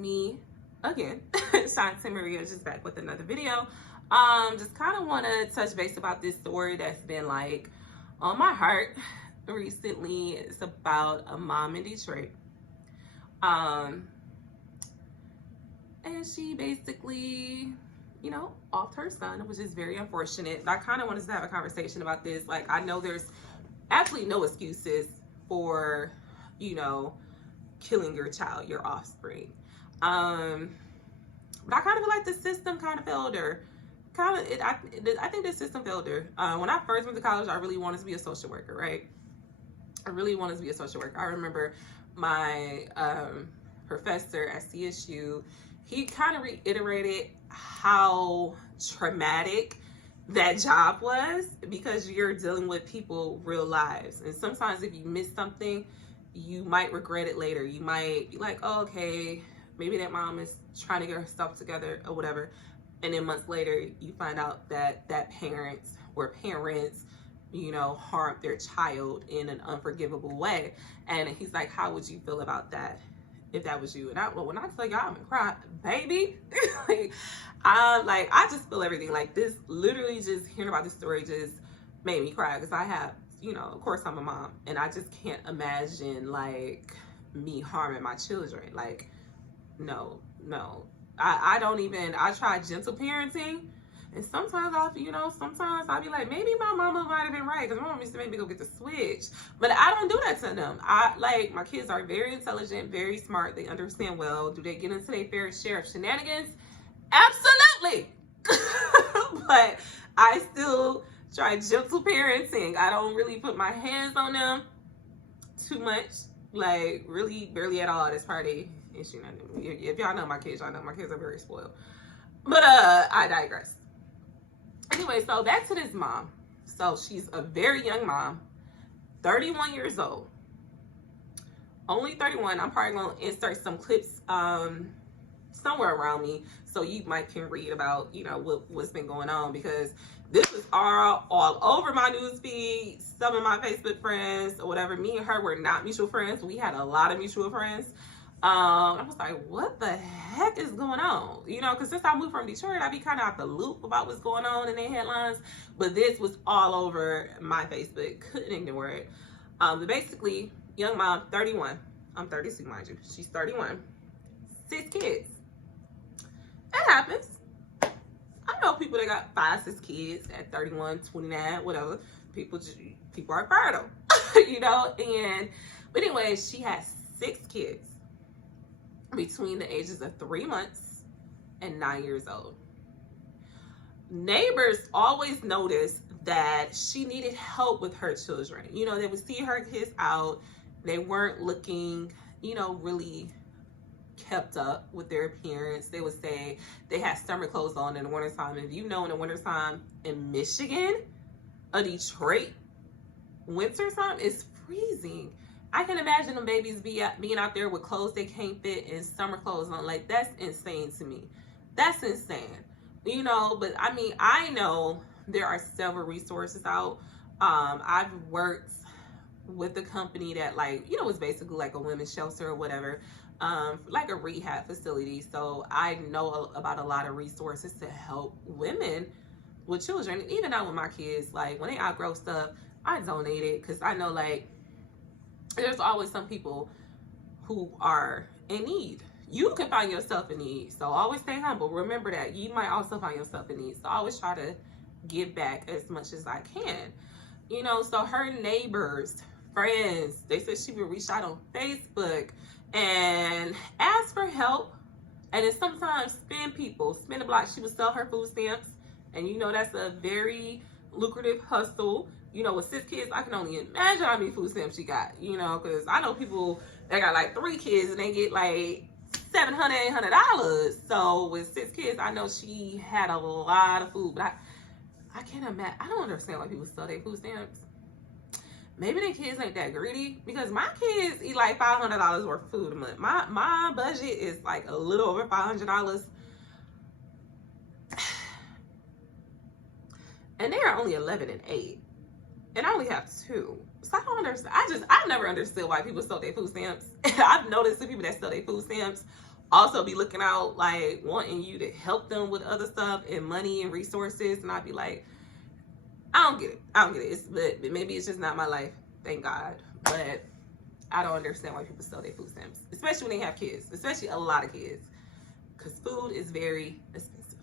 me again. Shantae Maria, just back with another video. Just kind of want to touch base about this story that's been like on my heart recently. It's about a mom in Detroit. And she basically, you know, offed her son, which is very unfortunate. I kind of wanted to have a conversation about this. Like, I know there's actually no excuses for, you know, killing your child, your offspring. But I kind of feel like the system kind of failed her. I think the system failed her. When I first went to college, I really wanted to be a social worker, right? I really wanted to be a social worker. I remember my professor at CSU, he kind of reiterated how traumatic that job was, because you're dealing with people, real lives. And sometimes if you miss something, you might regret it later. You might be like, oh, okay, maybe that mom is trying to get her stuff together or whatever. And then months later, you find out that parents, you know, harmed their child in an unforgivable way. And he's like, how would you feel about that if that was you? And when I tell y'all, I'm gonna cry, baby. I just feel everything. Like, this, literally just hearing about this story just made me cry, because I have, you know, of course I'm a mom, and I just can't imagine like me harming my children. Like, no. I don't even, I try gentle parenting, and sometimes I'll be like, maybe my mama might have been right, because my mom used to make me go get the switch. But I don't do that to them. My kids are very intelligent, very smart. They understand well. Do they get into their fair share of shenanigans? Absolutely. But I still try gentle parenting. I don't really put my hands on them too much. Like, really, barely at all. That's part of it. If y'all know my kids, y'all know my kids are very spoiled. But I digress. Anyway, so back to this mom. So she's a very young mom, 31 years old. Only 31. I'm probably gonna insert some clips somewhere around me, so you can read about, you know, what's been going on, because this is all over my news feed. Some of my Facebook friends or whatever, me and her were not mutual friends. We had a lot of mutual friends. I was like, what the heck is going on? You know, because since I moved from Detroit, I be kind of out the loop about what's going on in their headlines. But this was all over my Facebook. Couldn't ignore it. But basically, young mom, 31. I'm 32, mind you. She's 31. 6 kids. That happens. I know people that got 5, 6 kids at 31, 29, whatever. People are fertile, you know. But anyway, she has 6 kids between the ages of 3 months and 9 years old. Neighbors always noticed that she needed help with her children. You know, they would see her kids out. They weren't looking, you know, really kept up with their appearance. They would say they had summer clothes on in the wintertime. And you know, in the wintertime in Michigan, a Detroit wintertime is freezing. I can imagine them babies being out there with clothes they can't fit and summer clothes on. Like, that's insane to me. That's insane. You know, but I mean, I know there are several resources out. I've worked with a company that, like, you know, it's basically like a women's shelter or whatever, like a rehab facility. So I know about a lot of resources to help women with children. Even now with my kids, like, when they outgrow stuff, I donate it, because I know, like, there's always some people who are in need. You can find yourself in need, so always stay humble. Remember that you might also find yourself in need. So I always try to give back as much as I can. You know, so her neighbors, friends, they said she would reach out on Facebook and ask for help, and then sometimes spin the block. She would sell her food stamps, and you know, that's a very lucrative hustle. You know, with 6 kids, I can only imagine how many food stamps she got, you know, because I know people that got like 3 kids and they get like $700, $800. So with 6 kids, I know she had a lot of food. But I can't imagine. I don't understand why people sell their food stamps. Maybe their kids ain't that greedy, because my kids eat like $500 worth of food a month. My budget is like a little over $500. And they are only 11 and 8. And I only have 2. So I don't understand. I've never understood why people sell their food stamps. I've noticed the people that sell their food stamps also be looking out, like wanting you to help them with other stuff and money and resources. And I'd be like, I don't get it. I don't get it. But maybe it's just not my life. Thank God. But I don't understand why people sell their food stamps, especially when they have kids, especially a lot of kids, because food is very expensive.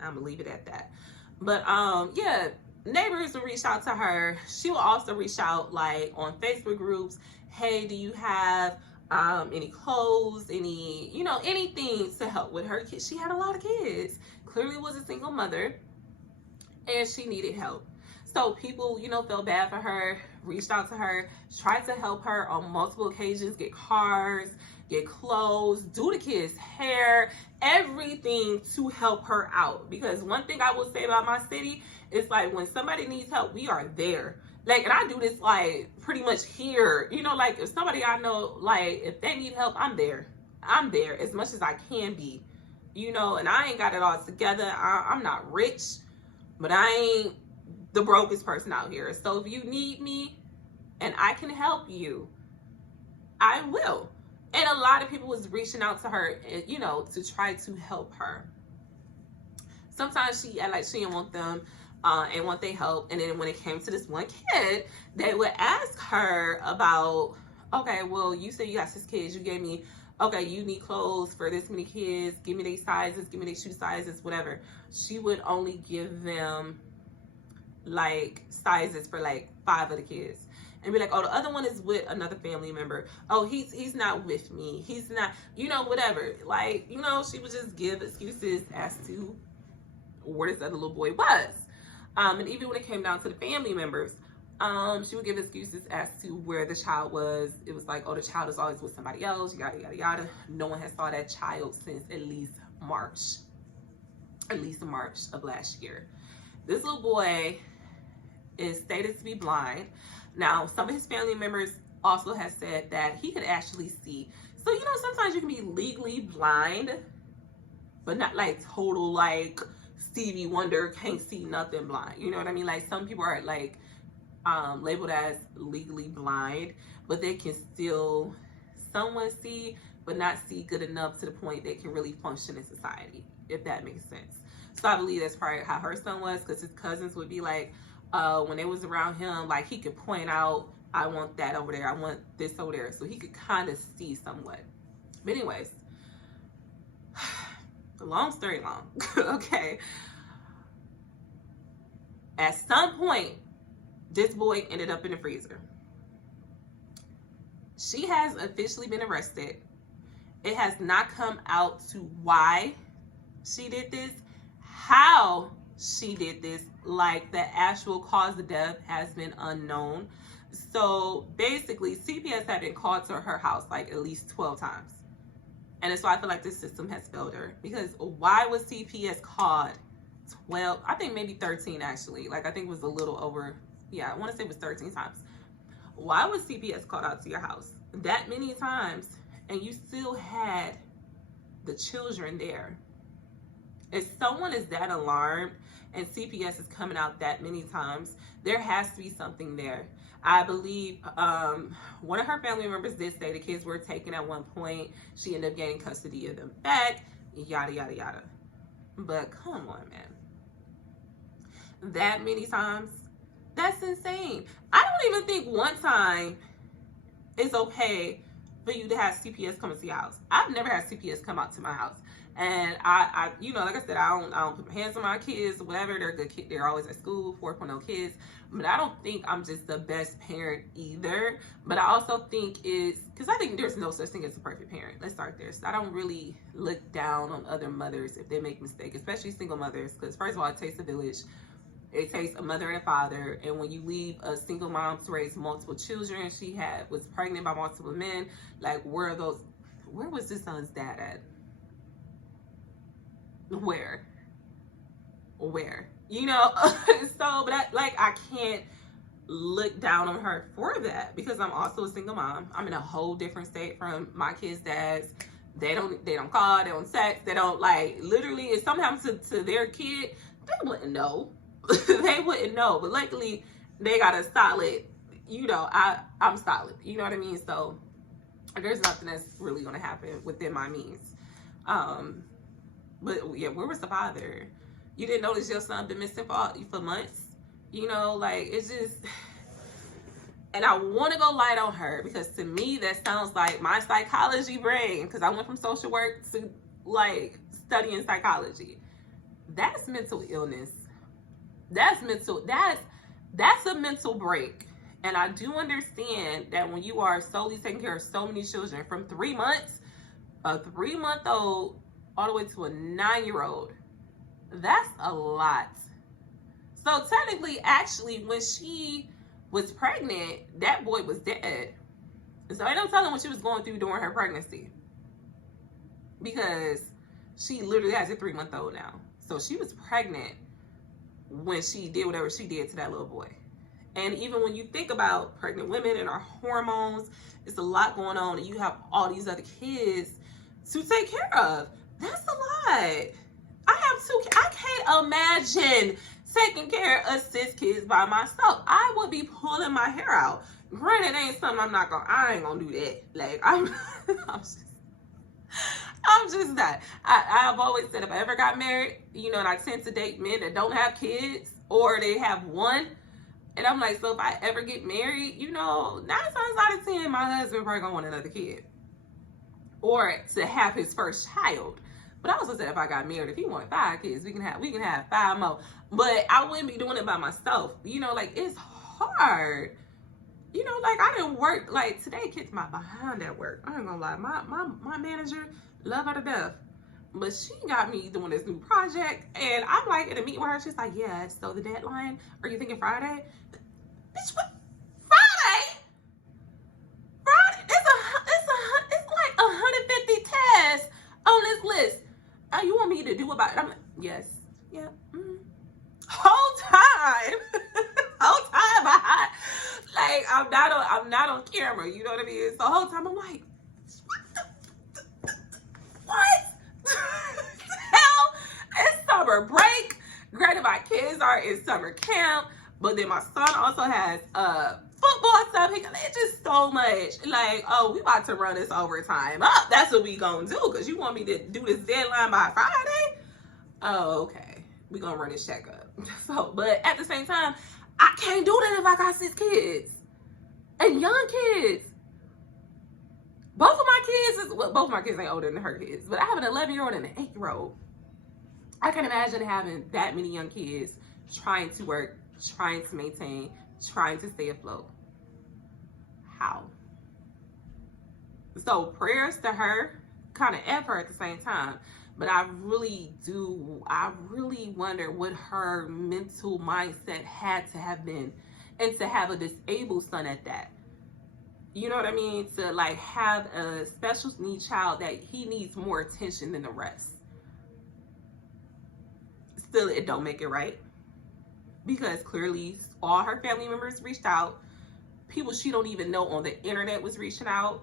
I'm gonna leave it at that. But yeah, neighbors will reach out to her. She will also reach out like on Facebook groups. Hey, do you have any clothes, any, you know, anything to help with her kids? She had a lot of kids. Clearly was a single mother, and she needed help. So people, you know, felt bad for her, reached out to her, tried to help her on multiple occasions, get cars, get clothes, do the kids' hair, everything to help her out. Because one thing I will say about my city is like when somebody needs help, we are there. Like, and I do this like pretty much here, you know, like if somebody I know, like if they need help, I'm there. I'm there as much as I can be, you know, and I ain't got it all together. I'm not rich, but I ain't the brokest person out here. So if you need me and I can help you, I will. And a lot of people was reaching out to her, you know, to try to help her. Sometimes she act like she didn't want them and want their help. And then when it came to this one kid, they would ask her about, okay, well, you said you got 6 kids. You gave me, okay, you need clothes for this many kids. Give me their sizes, give me their shoe sizes, whatever. She would only give them like sizes for like 5 of the kids, and be like, oh, the other one is with another family member. Oh, he's not with me. He's not, you know, whatever. Like, you know, she would just give excuses as to where this other little boy was. And even when it came down to the family members, she would give excuses as to where the child was. It was like, oh, the child is always with somebody else, yada, yada, yada. No one has saw that child since at least March of last year. This little boy is stated to be blind. Now, some of his family members also have said that he could actually see. So, you know, sometimes you can be legally blind, but not like total, like Stevie Wonder, can't see nothing blind. You know what I mean? Like some people are like labeled as legally blind, but they can still somewhat see, but not see good enough to the point they can really function in society, if that makes sense. So I believe that's probably how her son was, because his cousins would be like, when they was around him, like he could point out, I want that over there, I want this over there. So he could kind of see somewhat. But anyways, long story long, okay. At some point, this boy ended up in the freezer. She has officially been arrested. It has not come out to why she did this, how she did this, like the actual cause of death has been unknown. So basically, CPS had been called to her house like at least 12 times. And that's why I feel like this system has failed her. Because why was CPS called 12? I think maybe 13 actually. Like I think it was a little over, yeah, I want to say it was 13 times. Why was CPS called out to your house that many times and you still had the children there? If someone is that alarmed and CPS is coming out that many times, there has to be something there. I believe one of her family members did say the kids were taken at one point. She ended up getting custody of them back, yada, yada, yada. But come on, man. That many times? That's insane. I don't even think one time it's okay for you to have CPS come to your house. I've never had CPS come out to my house. And I you know, like I said, I don't put my hands on my kids or whatever. They're good kids. They're always at school, 4.0 kids. But I don't think I'm just the best parent either. But I also think it's, because I think there's no such thing as a perfect parent. Let's start there. So I don't really look down on other mothers if they make mistakes, especially single mothers. Because first of all, it takes a village. It takes a mother and a father. And when you leave a single mom to raise multiple children, she was pregnant by multiple men. Like, where was this son's dad at? Where? You know? So, but I can't look down on her for that, because I'm also a single mom. I'm in a whole different state from my kids' dads. They don't call, they don't text, they don't, like, literally, if something happens to their kid, they wouldn't know. They wouldn't know. But luckily, they got a solid, you know, I'm solid. You know what I mean? So there's nothing that's really going to happen within my means. But yeah, where was the father? You didn't notice your son been missing for months? You know, like, it's just, and I want to go light on her because to me that sounds like my psychology brain, because I went from social work to like studying psychology. That's mental illness. That's a mental break. And I do understand that when you are solely taking care of so many children from 3 months, a 3-month-old all the way to a 9-year-old, that's a lot. So technically, actually, when she was pregnant, that boy was dead. So ain't no telling what she was going through during her pregnancy, because she literally has a 3-month-old now. So she was pregnant when she did whatever she did to that little boy. And even when you think about pregnant women and our hormones, it's a lot going on, and you have all these other kids to take care of. That's a lot. I have 2 kids. I can't imagine taking care of 6 kids by myself. I would be pulling my hair out. Granted, ain't something I ain't gonna do that. Like, I'm just not. I've always said if I ever got married, you know, and I tend to date men that don't have kids or they have one. And I'm like, so if I ever get married, you know, 9 times out of 10, my husband probably gonna want another kid or to have his first child. But I also said if I got married, if he wanted 5 kids, we can have 5 more. But I wouldn't be doing it by myself. You know, like, it's hard. You know, like, I didn't work, like, today kicked my behind at work. I ain't gonna lie. My manager, love her to death. But she got me doing this new project. And I'm like, in a meeting with her, she's like, yeah, so the deadline, are you thinking Friday? Bitch, what? Friday? Friday? It's like 150 tasks on this list. You want me to do about it? I'm like, yes. Yeah. Mm-hmm. Whole time. Whole time behind. Like, I'm not on camera, you know what I mean? So the whole time I'm like, what? Hell, it's summer break. Granted, my kids are in summer camp, but then my son also has football stuff. It's just so much. Like, oh, we about to run this overtime up. That's what we gonna do, because you want me to do this deadline by Friday? Oh, okay. We gonna run this check up. So, but at the same time, I can't do that if I got 6 kids and young kids. Both of my kids ain't older than her kids, but I have an 11-year-old and an 8-year-old. I can imagine having that many young kids trying to work, trying to maintain, trying to stay afloat. How? So prayers to her, kind of and her at the same time. But I really wonder what her mental mindset had to have been, and to have a disabled son at that. You know what I mean? To like have a special needs child that he needs more attention than the rest. Still, it don't make it right. Because clearly all her family members reached out. People she don't even know on the internet was reaching out,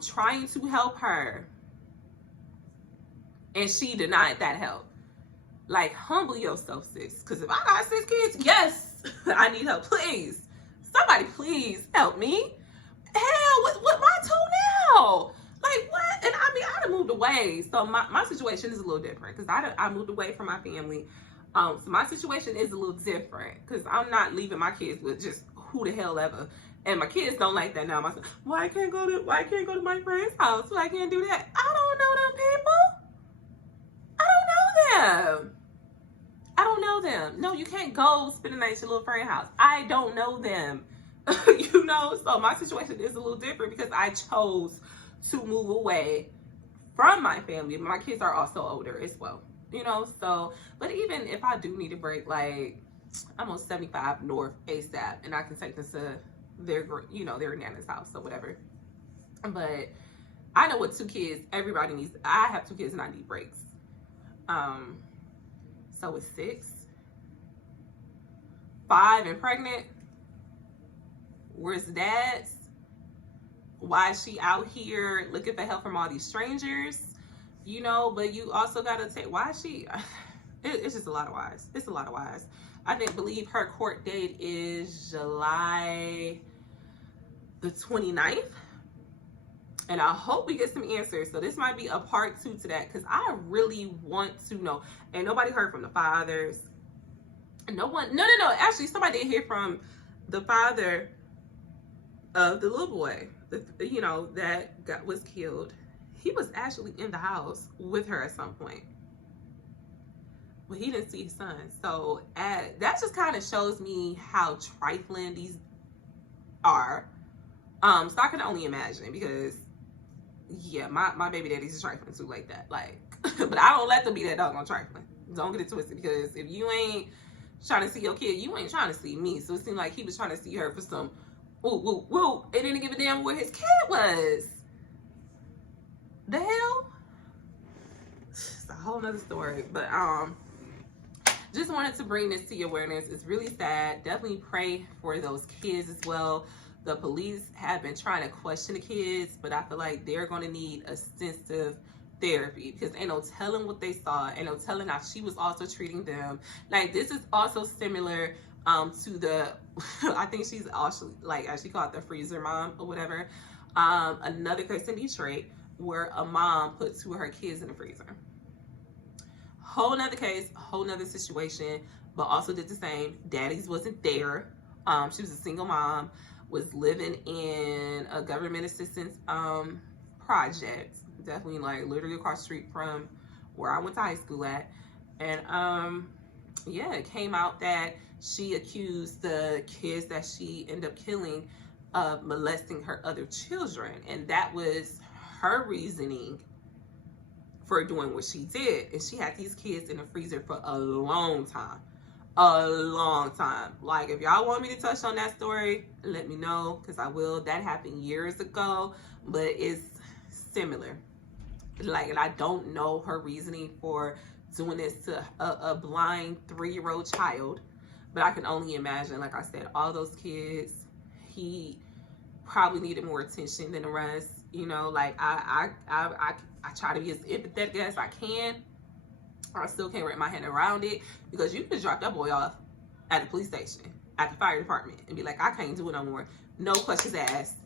trying to help her. And she denied that help. Like, humble yourself, sis. Because if I got 6 kids, yes, I need help. Please. Somebody please help me. Hell, what my 2 now? Like, what? And I mean, I done moved away. So my situation is a little different. Because I moved away from my family. So my situation is a little different. Because I'm not leaving my kids with just who the hell ever. And my kids don't like that now. My son, why I can't go to my friend's house? Why I can't do that? I don't know them people. I don't know them. No, you can't go spend the night at your little friend's house. I don't know them. You know, so my situation is a little different because I chose to move away from my family. My kids are also older as well, you know, so, but even if I do need a break, like, I'm on 75 North ASAP, and I can take them to their, you know, their nana's house or whatever. But I know what 2 kids, everybody needs. I have 2 kids and I need breaks. So it's 6, 5 and pregnant. Where's dad's? Why is she out here looking for help from all these strangers? You know, but you also gotta take, why is she, it's just a lot of whys. It's a lot of whys. I believe her court date is July the 29th. And I hope we get some answers. So this might be a part 2 to that, because I really want to know. And nobody heard from the fathers. No one, no. Actually, somebody did hear from the father of the little boy, you know, that was killed. He was actually in the house with her at some point. But he didn't see his son. So that just kind of shows me how trifling these are. So I can only imagine, because yeah, my baby daddy's is trifling too, like that. Like, but I don't let them be that doggone trifling. Don't get it twisted, because if you ain't trying to see your kid, you ain't trying to see me. So it seemed like he was trying to see her for some woo, and didn't give a damn where his kid was. The hell? It's a whole nother story. But just wanted to bring this to your awareness. It's really sad. Definitely pray for those kids as well. The police have been trying to question the kids, but I feel like they're going to need extensive therapy, because ain't no telling what they saw, ain't no telling how she was also treating them. Like, this is also similar to the I think she's also, like, as she called, the freezer mom or whatever. Another case in Detroit where a mom put 2 of her kids in the freezer. Whole nother case, whole nother situation, but also did the same. Daddy's wasn't there. She was a single mom, was living in a government assistance project, definitely like literally across the street from where I went to high school at. And yeah, it came out that she accused the kids that she ended up killing of molesting her other children, and that was her reasoning for doing what she did. And she had these kids in the freezer for a long time. Like, if y'all want me to touch on that story, let me know, because I will. That happened years ago, but it's similar. Like, and I don't know her reasoning for doing this to a blind 3-year-old child, but I can only imagine, like I said, all those kids, he probably needed more attention than the rest. You know, like, I try to be as empathetic as I can. I still can't wrap my head around it, because you could drop that boy off at the police station, at the fire department, and be like, I can't do it no more. No questions asked,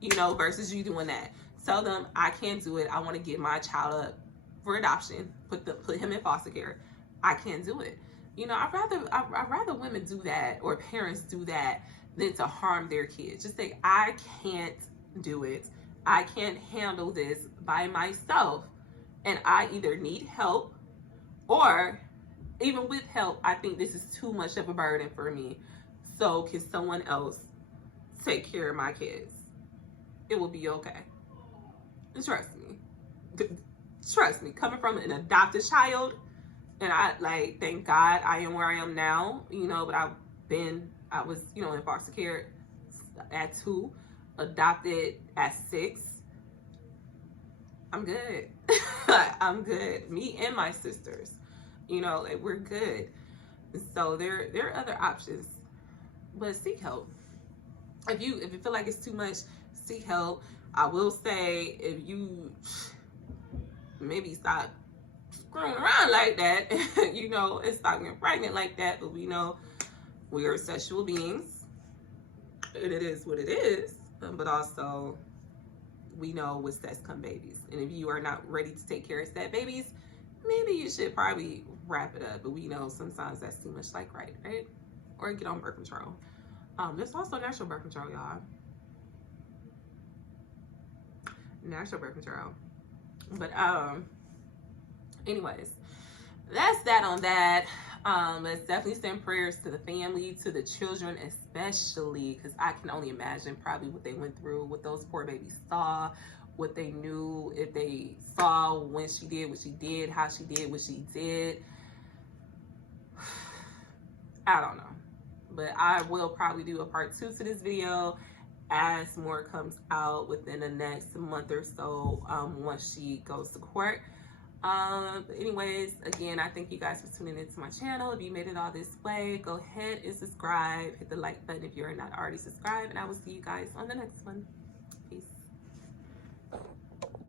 you know, versus you doing that. Tell them, I can't do it. I want to give my child up for adoption. Put him in foster care. I can't do it. You know, I'd rather women do that, or parents do that, than to harm their kids. Just say, I can't do it. I can't handle this by myself, and I either need help, or even with help, I think this is too much of a burden for me. So can someone else take care of my kids? It will be okay. Trust me. Trust me. Coming from an adopted child, and thank God I am where I am now, you know, but I was, you know, in foster care at 2, adopted at 6. I'm good. I'm good. Me and my sisters, you know, like, we're good. So there are other options, but seek help. If you feel like it's too much, seek help. I will say, if you maybe stop screwing around like that, you know, and stop getting pregnant like that. But we know we are sexual beings, and it is what it is. But also, we know with sex come babies. And if you are not ready to take care of said babies, maybe you should probably wrap it up. But we know sometimes that's too much, like, right? Or get on birth control. There's also natural birth control, y'all. Natural birth control. But anyways, that's that on that. Let's definitely send prayers to the family, to the children especially, because I can only imagine probably what they went through, what those poor babies saw, what they knew, if they saw when she did what she did, how she did what she did. I don't know, but I will probably do a part 2 to this video as more comes out within the next month or so, once she goes to court. But anyways, again, I thank you guys for tuning into my channel. If you made it all this way, go ahead and subscribe. Hit the like button if you're not already subscribed, and I will see you guys on the next one.